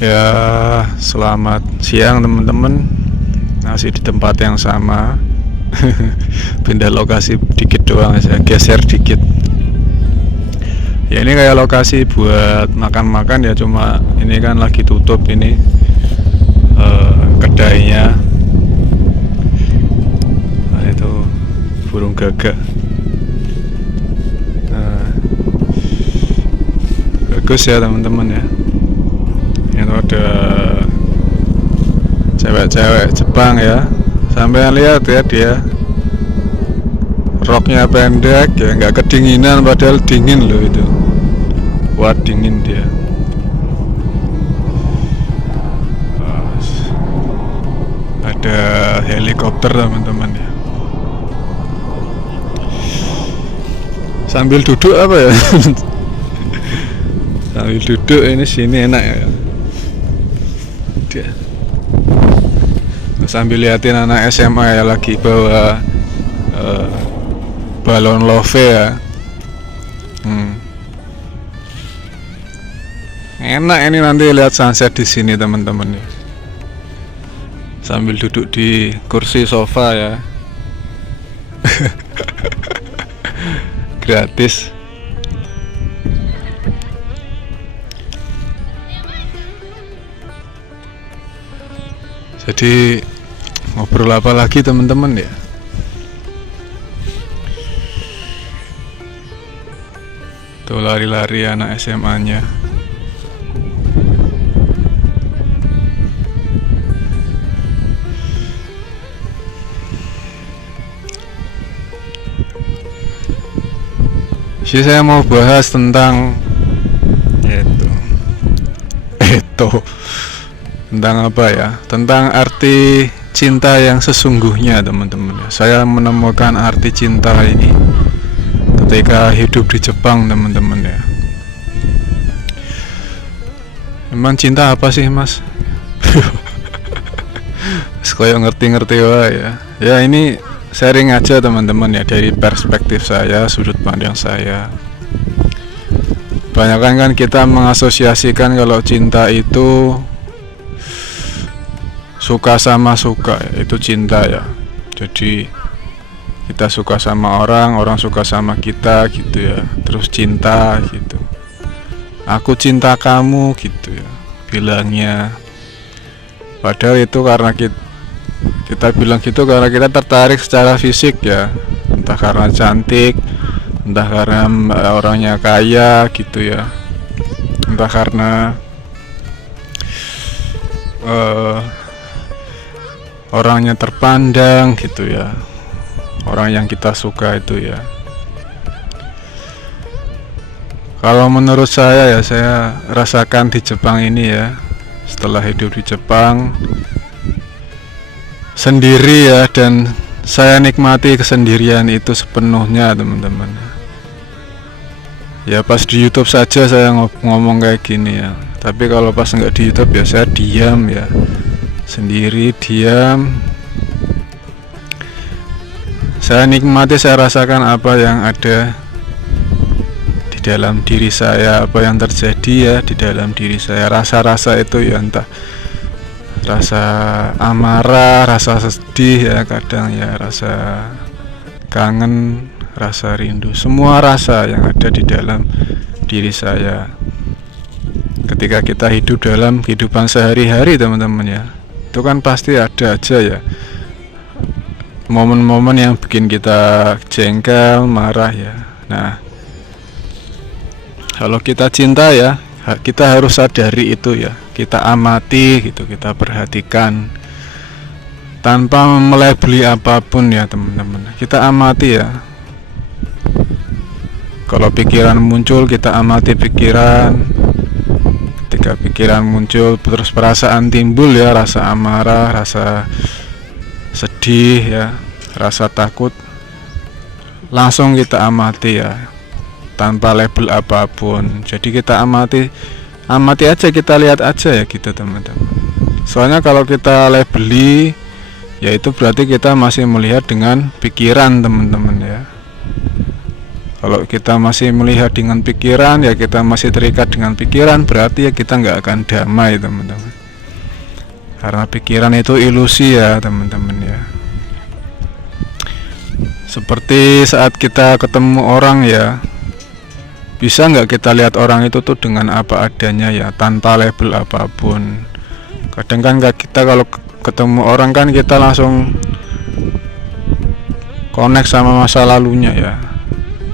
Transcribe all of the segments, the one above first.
Ya, selamat siang teman-teman. Masih di tempat yang sama. Pindah lokasi dikit doang, saya geser dikit. Ya ini kayak lokasi buat makan-makan ya, cuma ini kan lagi tutup ini kedainya. Nah itu burung gagak. Nah, bagus ya teman-teman ya. Itu ada cewek-cewek Jepang ya, sampai lihat ya, dia roknya pendek ya, nggak kedinginan, padahal dingin loh itu. Wah, dingin dia. Ada helikopter teman-teman ya. Sambil duduk apa ya? Sambil duduk ini sini enak ya. Dia sambil liatin anak SMA ya, lagi bawa balon love ya. Enak ini nanti lihat sunset di sini teman-teman ya. Sambil duduk di kursi sofa ya. Gratis. Jadi ngobrol apa lagi teman-teman ya? Tuh lari-lari anak SMA-nya. Jadi saya mau bahas tentang itu tentang apa ya? Tentang arti cinta yang sesungguhnya teman-teman ya. Saya menemukan arti cinta ini ketika hidup di Jepang teman-teman ya. Emang cinta apa sih mas? Kayak ngerti-ngerti wae ya. Ya ini sharing aja teman-teman ya, dari perspektif saya, sudut pandang saya. Banyak kan kita mengasosiasikan kalau cinta itu suka sama suka ya, itu cinta ya. Jadi kita suka sama orang, orang suka sama kita gitu ya, terus cinta gitu. Aku cinta kamu gitu ya bilangnya. Padahal itu karena kita bilang gitu karena kita tertarik secara fisik ya, entah karena cantik, entah karena orangnya kaya gitu ya, entah karena orangnya terpandang gitu ya, orang yang kita suka itu ya. Kalau menurut saya ya, saya rasakan di Jepang ini ya, setelah hidup di Jepang sendiri ya, dan saya nikmati kesendirian itu sepenuhnya teman-teman. Ya pas di YouTube saja saya ngomong kayak gini ya, tapi kalau pas nggak di YouTube ya saya diam ya, sendiri diam. Saya nikmati, saya rasakan apa yang ada di dalam diri saya, apa yang terjadi ya di dalam diri saya. Rasa-rasa itu ya, entah rasa amarah, rasa sedih ya, kadang ya rasa kangen, rasa rindu, semua rasa yang ada di dalam diri saya ketika kita hidup dalam kehidupan sehari-hari teman-teman ya. Itu kan pasti ada aja ya momen-momen yang bikin kita jengkel, marah ya. Nah, kalau kita cinta ya, kita harus sadari itu ya, kita amati gitu, kita perhatikan tanpa melabeli apapun ya teman-teman. Kita amati ya. Kalau pikiran muncul, kita amati pikiran. Ketika pikiran muncul, terus perasaan timbul ya, rasa amarah, rasa sedih ya, rasa takut, langsung kita amati ya, tanpa label apapun. Jadi kita amati aja, kita lihat aja ya gitu teman-teman. Soalnya kalau kita labeli ya, itu berarti kita masih melihat dengan pikiran teman-teman ya. Kalau kita masih melihat dengan pikiran, ya kita masih terikat dengan pikiran, berarti ya kita nggak akan damai, teman-teman. Karena pikiran itu ilusi ya, teman-teman ya. Seperti saat kita ketemu orang ya, bisa nggak kita lihat orang itu tuh dengan apa adanya ya, tanpa label apapun. Kadang kan kita kalau ketemu orang kan kita langsung connect sama masa lalunya ya,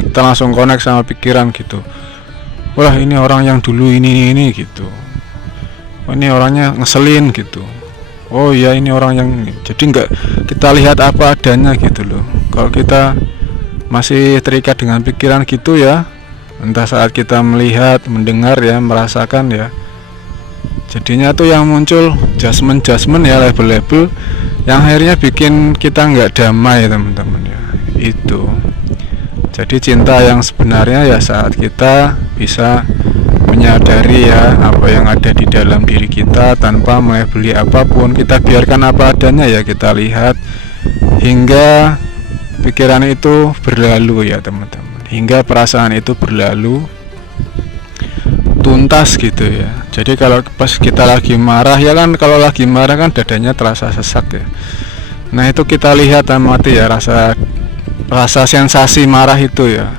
kita langsung connect sama pikiran gitu. Wah, ini orang yang dulu ini gitu. Oh, ini orangnya ngeselin gitu. Oh ya, ini orang yang, jadi nggak kita lihat apa adanya gitu loh. Kalau kita masih terikat dengan pikiran gitu ya, entah saat kita melihat, mendengar ya, merasakan ya, jadinya tuh yang muncul judgement ya, label-label yang akhirnya bikin kita nggak damai, teman-teman ya. Itu jadi cinta yang sebenarnya ya saat kita bisa menyadari ya apa yang ada di dalam diri kita tanpa melabeli apapun. Kita biarkan apa adanya ya, kita lihat hingga pikiran itu berlalu ya, teman-teman, hingga perasaan itu berlalu tuntas gitu ya. Jadi kalau pas kita lagi marah ya kan, kalau lagi marah kan dadanya terasa sesak ya. Nah, itu kita lihat amati ya, rasa sensasi marah itu ya,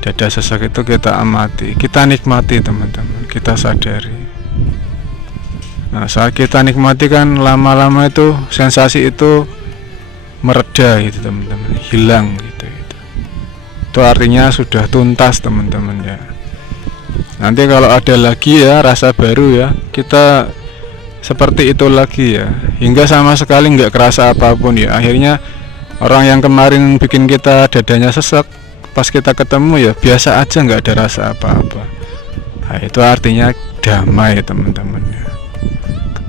dada sesak itu kita amati, kita nikmati, teman-teman, kita sadari. Nah, saat kita nikmati kan lama-lama itu sensasi itu mereda gitu, teman-teman, hilang gitu. Itu artinya sudah tuntas, teman-teman ya. Nanti kalau ada lagi ya rasa baru ya, kita seperti itu lagi ya, hingga sama sekali nggak kerasa apapun ya. Akhirnya orang yang kemarin bikin kita dadanya sesak, pas kita ketemu ya biasa aja, nggak ada rasa apa-apa. Nah, itu artinya damai, teman-teman ya.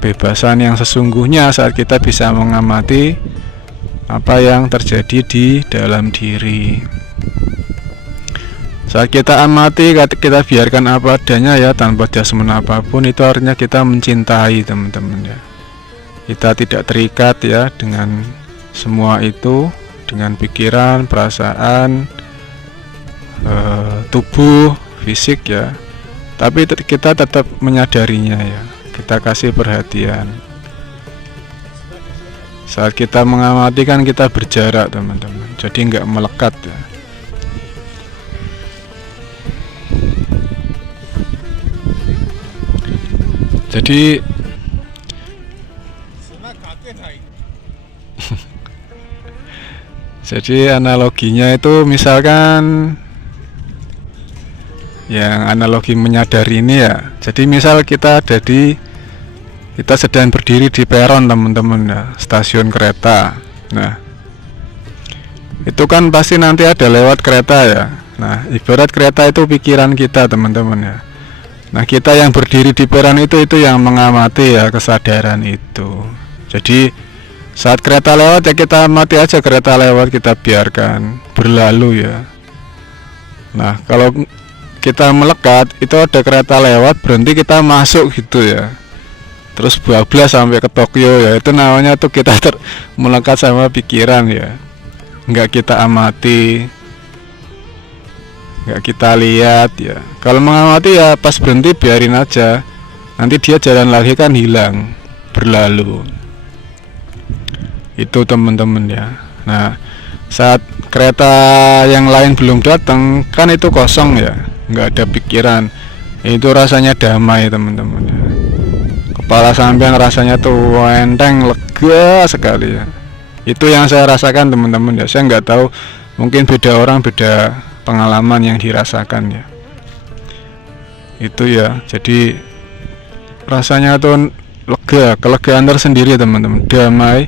Kebebasan yang sesungguhnya saat kita bisa mengamati apa yang terjadi di dalam diri. Saat kita amati, kita biarkan apa adanya ya, tanpa judgement apapun, itu artinya kita mencintai, teman-teman ya. Kita tidak terikat ya dengan semua itu, dengan pikiran, perasaan, tubuh, fisik ya. Tapi kita tetap menyadarinya ya, kita kasih perhatian. Saat kita mengamati kan kita berjarak, teman-teman, jadi nggak melekat ya. Jadi analoginya itu misalkan yang analogi menyadari ini ya. Jadi misal kita sedang berdiri di peron, teman-teman ya, stasiun kereta. Nah, itu kan pasti nanti ada lewat kereta ya. Nah, ibarat kereta itu pikiran kita, teman-teman ya. Nah, kita yang berdiri di peron itu yang mengamati ya, kesadaran itu. Jadi saat kereta lewat ya kita amati aja kereta lewat, kita biarkan berlalu ya. Nah, kalau kita melekat, itu ada kereta lewat, berhenti, kita masuk gitu ya, terus bablas sampai ke Tokyo ya, itu namanya tuh kita melekat sama pikiran ya. Nggak kita amati, nggak kita lihat ya. Kalau mengamati ya pas berhenti biarin aja, nanti dia jalan lagi kan hilang, berlalu. Itu, teman-teman ya. Nah, saat kereta yang lain belum datang kan itu kosong ya, nggak ada pikiran. Itu rasanya damai, teman-teman ya. Kepala sampean rasanya tuh enteng, lega sekali ya. Itu yang saya rasakan, teman-teman ya. Saya nggak tahu, mungkin beda orang beda pengalaman yang dirasakan ya. Itu ya, jadi rasanya tuh lega, kelegaan tersendiri, teman-teman, damai.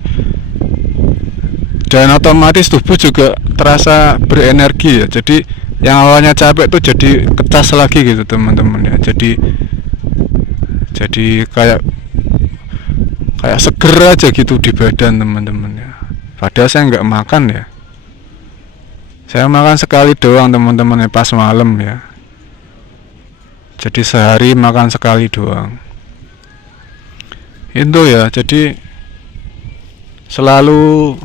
Dan otomatis tubuh juga terasa berenergi ya. Jadi yang awalnya capek tuh jadi kecas lagi gitu, teman-teman ya. Jadi kayak seger aja gitu di badan, teman-teman ya. Padahal saya nggak makan ya. Saya makan sekali doang, teman-teman ya, pas malam ya. Jadi sehari makan sekali doang. Itu ya, jadi selalu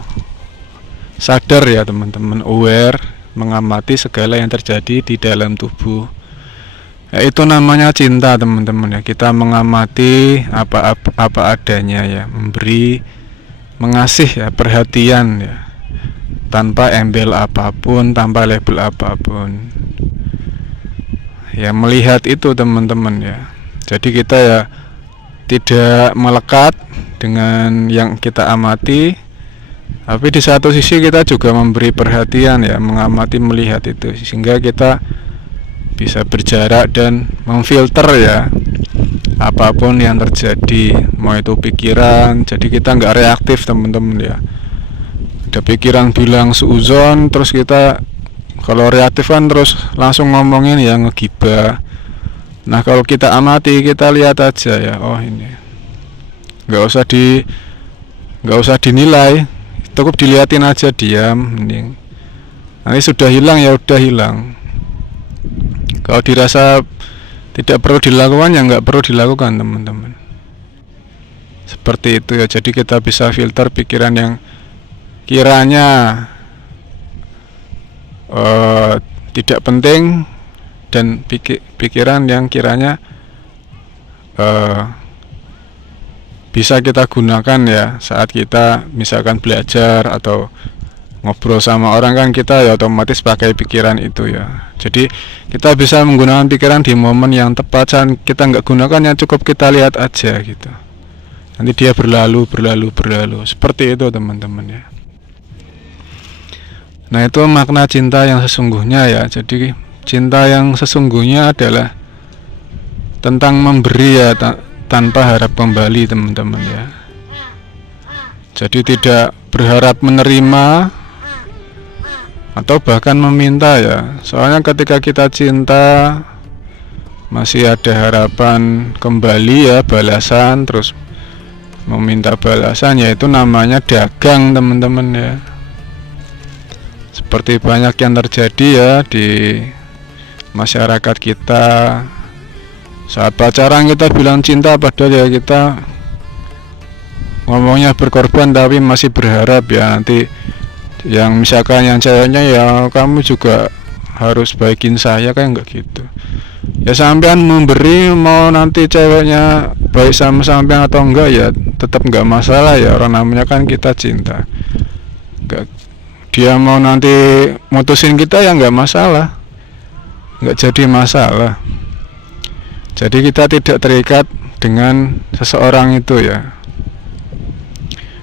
sadar ya, teman-teman, aware mengamati segala yang terjadi di dalam tubuh. Ya, itu namanya cinta teman-teman ya. Kita mengamati apa adanya ya, memberi, mengasih ya, perhatian ya, tanpa embel apapun, tanpa label apapun. Ya, melihat itu teman-teman ya. Jadi kita ya tidak melekat dengan yang kita amati, tapi di satu sisi kita juga memberi perhatian ya, mengamati, melihat itu, sehingga kita bisa berjarak dan memfilter ya apapun yang terjadi, mau itu pikiran. Jadi kita nggak reaktif teman-teman ya. Ada pikiran bilang suuzon, terus kita kalau reaktif kan terus langsung ngomongin ya, ngegibah. Nah kalau kita amati, kita lihat aja ya, oh ini nggak usah dinilai, cukup dilihatin aja, diam, mending. Nanti sudah hilang ya udah hilang. Kalau dirasa tidak perlu dilakukan ya nggak perlu dilakukan teman-teman. Seperti itu ya. Jadi kita bisa filter pikiran yang kiranya tidak penting, dan pikiran yang kiranya bisa kita gunakan ya saat kita misalkan belajar atau ngobrol sama orang, kan kita ya otomatis pakai pikiran itu ya. Jadi kita bisa menggunakan pikiran di momen yang tepat. Saat kita nggak gunakan, yang cukup kita lihat aja gitu, nanti dia berlalu seperti itu teman-teman ya. Nah itu makna cinta yang sesungguhnya ya. Jadi cinta yang sesungguhnya adalah tentang memberi ya, tanpa harap kembali teman-teman ya. Jadi tidak berharap menerima atau bahkan meminta ya. Soalnya ketika kita cinta masih ada harapan kembali ya, balasan, terus meminta balasan, ya itu namanya dagang teman-teman ya. Seperti banyak yang terjadi ya di masyarakat kita. Saat pacaran kita bilang cinta, padahal ya kita ngomongnya berkorban, tapi masih berharap ya nanti yang misalkan yang ceweknya ya kamu juga harus baikin saya, kayak enggak gitu ya. Sampean memberi, mau nanti ceweknya baik sama sampean atau enggak ya tetap enggak masalah ya, orang namanya kan kita cinta. Enggak, dia mau nanti mutusin kita ya enggak masalah, enggak jadi masalah. Jadi kita tidak terikat dengan seseorang itu ya.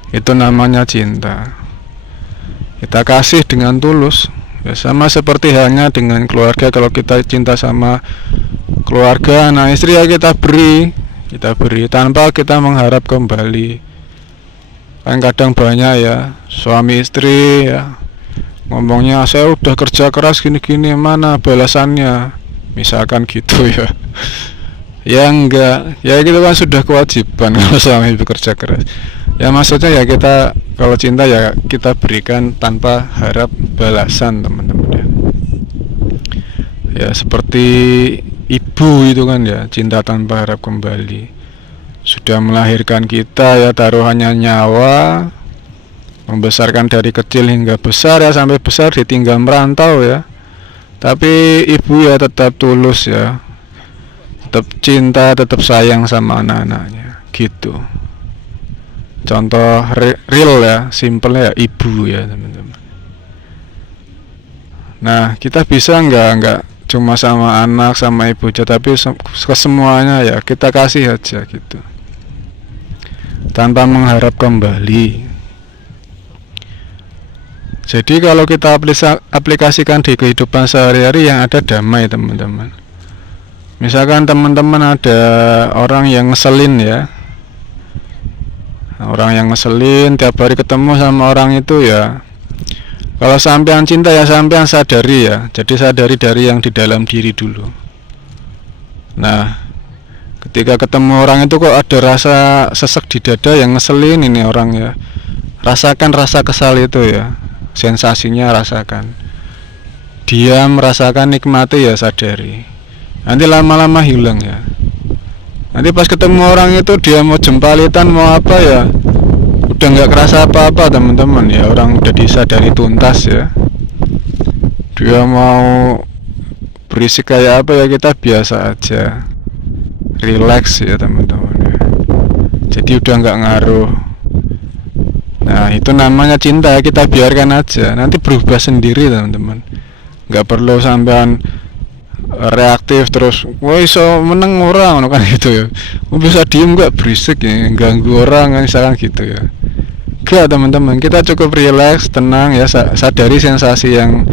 Itu namanya cinta. Kita kasih dengan tulus ya, sama seperti halnya dengan keluarga. Kalau kita cinta sama keluarga, anak istri ya kita beri tanpa kita mengharap kembali. Kan kadang banyak ya suami istri ya ngomongnya, saya udah kerja keras gini-gini, mana balasannya, misalkan gitu ya. Ya enggak, ya gitu kan sudah kewajiban kalau suami bekerja keras. Ya maksudnya ya kita kalau cinta ya kita berikan tanpa harap balasan teman-teman ya. Ya seperti ibu itu kan ya, cinta tanpa harap kembali. Sudah melahirkan kita ya, taruhannya nyawa, membesarkan dari kecil hingga besar ya, sampai besar ditinggal merantau ya. Tapi ibu ya tetap tulus ya, tetap cinta, tetap sayang sama anak-anaknya gitu. Contoh real ya, simpelnya ya ibu ya teman-teman. Nah kita bisa enggak cuma sama anak sama ibu aja, tapi ke semuanya ya kita kasih aja gitu, tanpa mengharap kembali. Jadi kalau kita aplikasikan di kehidupan sehari-hari, yang ada damai teman-teman. Misalkan teman-teman ada orang yang ngeselin ya, orang yang ngeselin, tiap hari ketemu sama orang itu ya, kalau sampean cinta ya sampean sadari ya. Jadi sadari dari yang di dalam diri dulu. Nah ketika ketemu orang itu kok ada rasa sesek di dada yang ngeselin ini orang ya, rasakan rasa kesal itu ya, sensasinya rasakan, diam, rasakan, nikmati ya, sadari. Nanti lama-lama hilang ya. Nanti pas ketemu orang itu dia mau jempalitan mau apa ya, udah nggak kerasa apa-apa teman-teman ya. Orang udah disadari tuntas ya. dia mau berisik kayak apa ya, kita biasa aja, relax ya teman-teman ya. Jadi udah nggak ngaruh. Nah itu namanya cinta, kita biarkan aja, nanti berubah sendiri teman-teman. Nggak perlu sampean reaktif terus, wah iso meneng orang kan gitu ya. Bisa diem nggak berisik ya, ganggu orang kan misalkan gitu ya. Enggak teman-teman, kita cukup relax, tenang ya, sadari sensasi yang,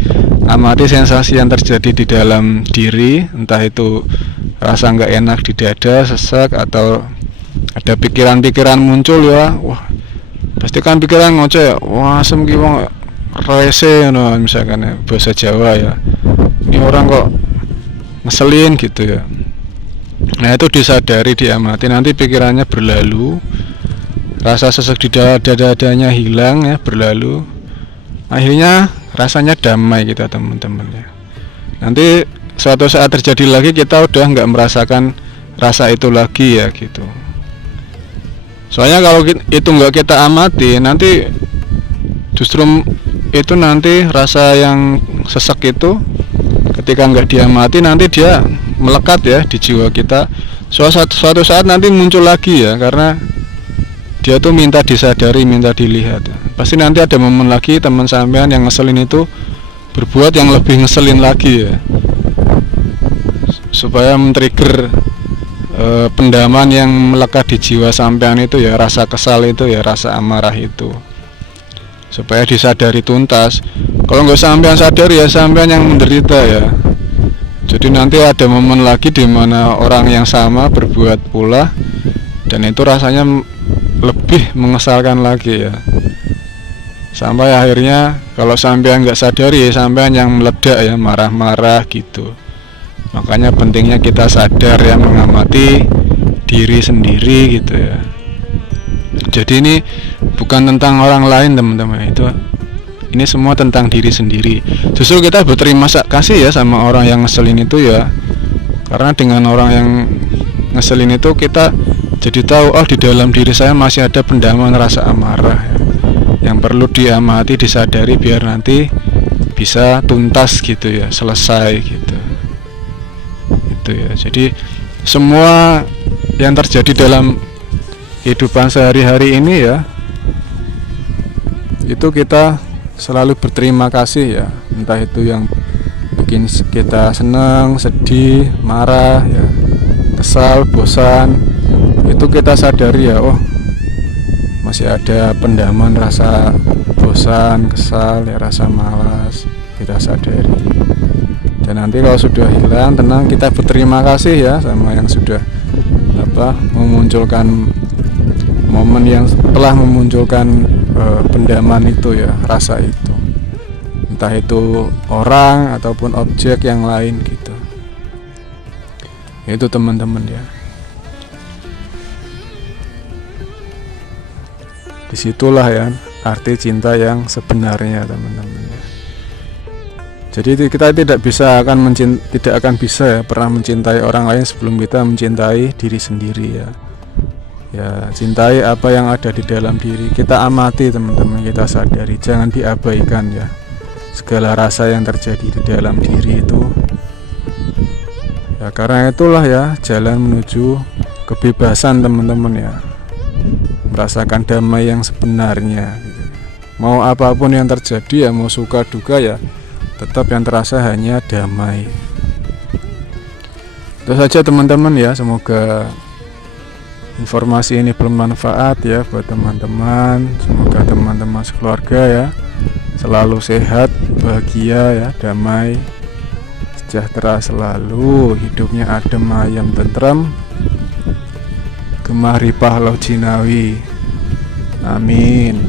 amati sensasi yang terjadi di dalam diri, entah itu rasa nggak enak di dada, sesak, atau ada pikiran-pikiran muncul ya. Wah pasti kan pikiran ngoceh, wah asem ki wong rese no, misalkan ya, bahasa Jawa ya, ini orang kok ngeselin gitu ya. Nah itu disadari, diamati, nanti pikirannya berlalu, rasa sesak di dadanya hilang ya, berlalu, akhirnya rasanya damai kita teman-teman ya. Nanti suatu saat terjadi lagi, kita udah nggak merasakan rasa itu lagi ya gitu. Soalnya kalau itu nggak kita amati, nanti justru itu nanti rasa yang sesak itu ketika nggak diamati, nanti dia melekat ya di jiwa kita. Suatu saat nanti muncul lagi ya, karena dia tuh minta disadari, minta dilihat ya. Pasti nanti ada momen lagi teman sampean yang ngeselin itu berbuat yang lebih ngeselin lagi ya, supaya men-trigger pendaman yang melekat di jiwa sampean itu ya, rasa kesal itu ya, rasa amarah itu, supaya disadari tuntas. Kalau nggak sampean sadar ya, sampean yang menderita ya. Jadi nanti ada momen lagi di mana orang yang sama berbuat pula, dan itu rasanya lebih mengesalkan lagi ya. Sampai akhirnya kalau sampean nggak sadari, sampean yang meledak ya, marah-marah gitu. Makanya pentingnya kita sadar ya, mengamati diri sendiri gitu ya. Jadi ini bukan tentang orang lain teman-teman, ini semua tentang diri sendiri. Justru kita berterima kasih ya sama orang yang ngeselin itu ya, karena dengan orang yang ngeselin itu kita jadi tahu, oh di dalam diri saya masih ada pendaman rasa amarah ya, yang perlu diamati, disadari, biar nanti bisa tuntas gitu ya, selesai gitu. Itu ya. Jadi semua yang terjadi dalam kehidupan sehari-hari ini ya, itu kita selalu berterima kasih ya, entah itu yang bikin kita senang, sedih, marah ya, kesal, bosan, itu kita sadari ya, oh masih ada pendaman rasa bosan, kesal ya, rasa malas, kita sadari. Dan nanti kalau sudah hilang, tenang, kita berterima kasih ya sama yang sudah memunculkan momen yang telah memunculkan pendaman itu ya, rasa itu, entah itu orang ataupun objek yang lain gitu. Itu teman-teman ya. Disitulah ya arti cinta yang sebenarnya teman-teman ya. Jadi kita tidak akan bisa ya pernah mencintai orang lain sebelum kita mencintai diri sendiri ya. Ya, cintai apa yang ada di dalam diri. Kita amati teman-teman, kita sadari, jangan diabaikan ya. Segala rasa yang terjadi di dalam diri itu. Ya, karena itulah ya jalan menuju kebebasan teman-teman ya. Merasakan damai yang sebenarnya gitu. Mau apapun yang terjadi ya, mau suka duka ya, tetap yang terasa hanya damai. Itu saja teman-teman ya, semoga informasi ini bermanfaat ya buat teman-teman. Semoga teman-teman sekeluarga ya selalu sehat, bahagia ya, damai, sejahtera selalu, hidupnya adem, ayem, tentram, gemah ripah lau jinawi. Amin.